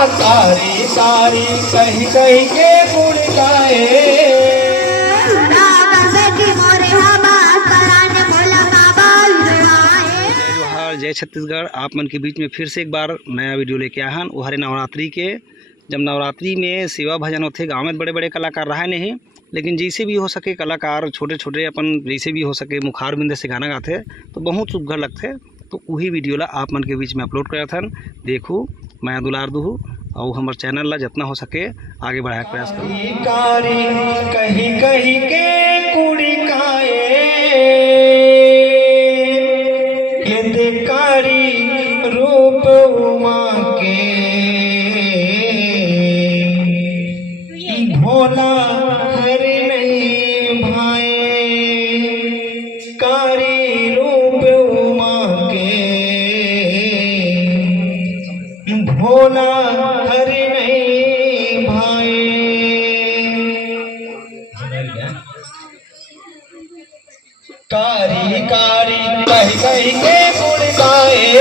कारी कारी कहीं कहीं के गुण गाए। जय छत्तीसगढ़। आप मन के बीच में फिर से एक बार नया वीडियो लेके आया हन। वो हरे नवरात्रि के, जब नवरात्रि में सेवा भजन होते गाँव में बड़े बड़े कलाकार रहा नहीं, लेकिन जैसे भी हो सके कलाकार छोटे छोटे अपन जैसे भी हो सके मुखार बिंदे से गाना गाते तो बहुत सुघर लगते। तो वही वीडियो ला आप मन के बीच में अपलोड कराया था। देखूँ मैं दुलार दूँ और हमारे चैनल ला जितना हो सके आगे बढ़ाने का प्रयास करूँ। कहीं कहीं के कुड़ी काए कारी रूप उमा के भोला हरि नहीं भाए। कारी रूप उमा के भोला हरि नहीं भाए। कारी कारी कहीं कहीं के गुण गाए।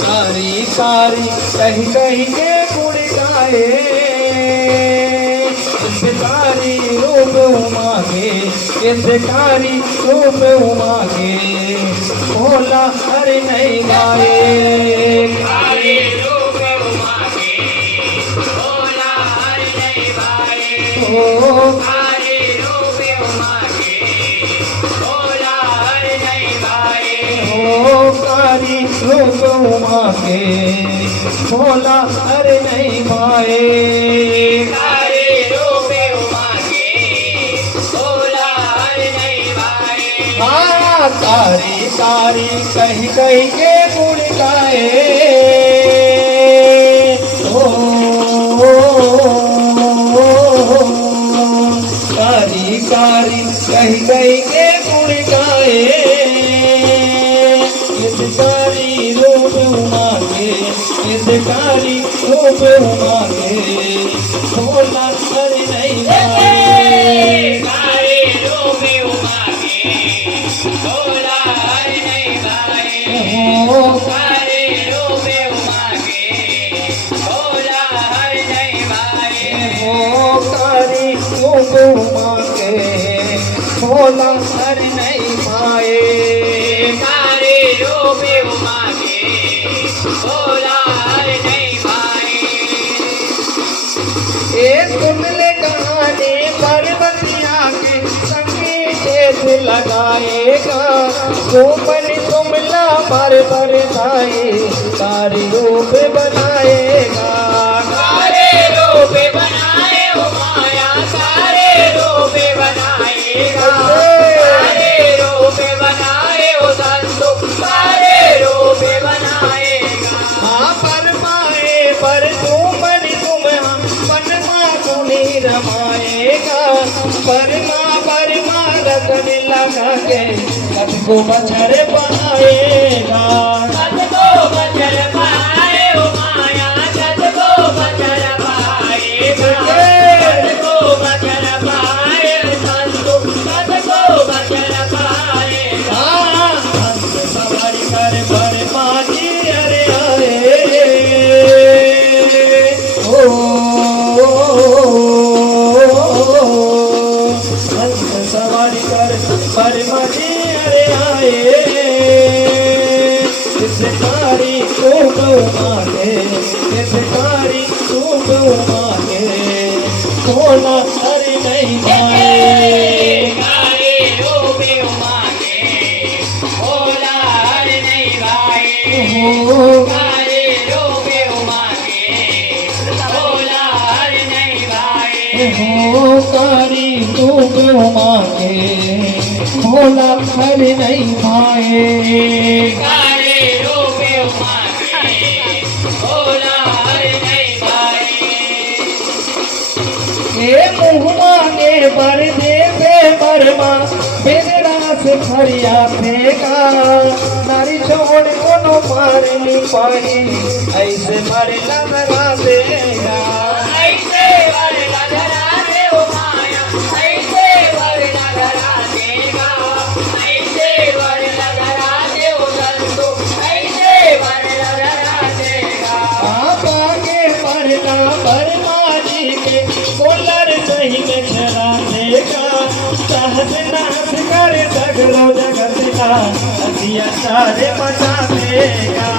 कारी कारी कहीं कहीं के गुण गाए। कारी रूप उमा के, कारी रूप उमा के भोला हरि नहीं गाए। कारी रूप उमा के भोला हरि नहीं गाए। ओ कारी रूप उमा के भोला हरि नहीं गाए। ओ कारी रूप उमा के भोला हरि नहीं गाए। कारी कारी कहीं कहीं के गुण गाए। कारी कारी कहीं कहीं के गुण गाए। कारी रूप उमा के, कारी रूप उमा के भोला हरि नहीं गाए। कारी रूप उमा के भोला हरि नहीं गाए। कारी रूप उमा के भोला हरि नहीं गाए। कारी रूप उमा के भोला हरि नहीं गाए। कारी रूप उमा के भोला हरि नहीं गाए। तुम ले कहानी पर्वतिया के संगीत लगाएगा। ऊपर तुमला पर बरसाए कारी रूप बनाएगा। कारी रूप बनाए ओ माया, कारी रूप बनाएगा। कारी रूप बनाए ओ संतो, कारी रूप बनाएगा। हाँ परमाए पर तुम हम परमा तुम्हें रमाएगा। परमा परमा रतन लगा के कद को बछर पाएगा। कद को बछर पाए ओ माया, कद को बछर पाएगा। कद को बछर पाए संतो, कद को बछर पाएगा। हंस सवारी कर परमा जी अरे आए। सवारी कर परमा जी अरे आए। कारी रूप उमा के, कारी रूप उमा के भोला हरि नहीं गाए। कारी रूप उमा के भोला हरि नहीं गाए। कारी रूप उमा के भोला हरि नहीं गाए। कारी रूप उमा के भोला हरि नहीं गाए। कारी रूप उमा के भोला हरि नहीं गाए। ये मुँह मांगे बर दे बरमा बिगड़ा से फरिया फेंका। नारी छोड़ कोनो मार नहीं पाई ऐसे मर लगा देगा। ऐसे मर लगा दे ओ माया, ऐसे मर लगा देगा। ऐसे मर लगा सगरो जगत का अत्याचार मचा देगा।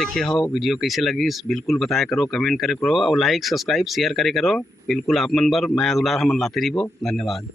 देखे हो, वीडियो कैसे लगी बिल्कुल बताया करो, कमेंट करे करो और लाइक सब्सक्राइब शेयर करे करो। बिल्कुल आप मन बर मैं दुलार हमन लाते रहिबो। धन्यवाद।